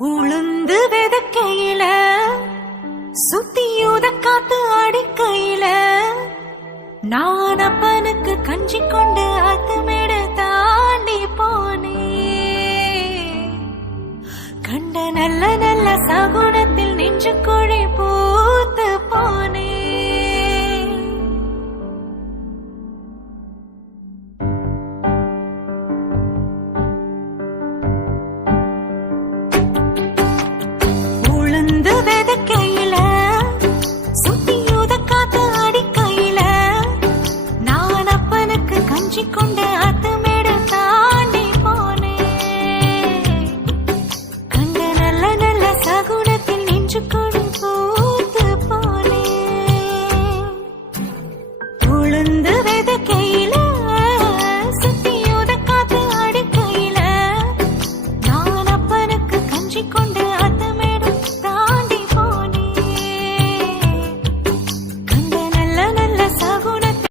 உளுந்து வெதக்கையில சுத்தியூத காத்து அடிக்கையில நான் அப்பனுக்கு கஞ்சி கொண்டு அத்துமிட தாண்டி போனே கண்ட நல்ல நல்ல சகுன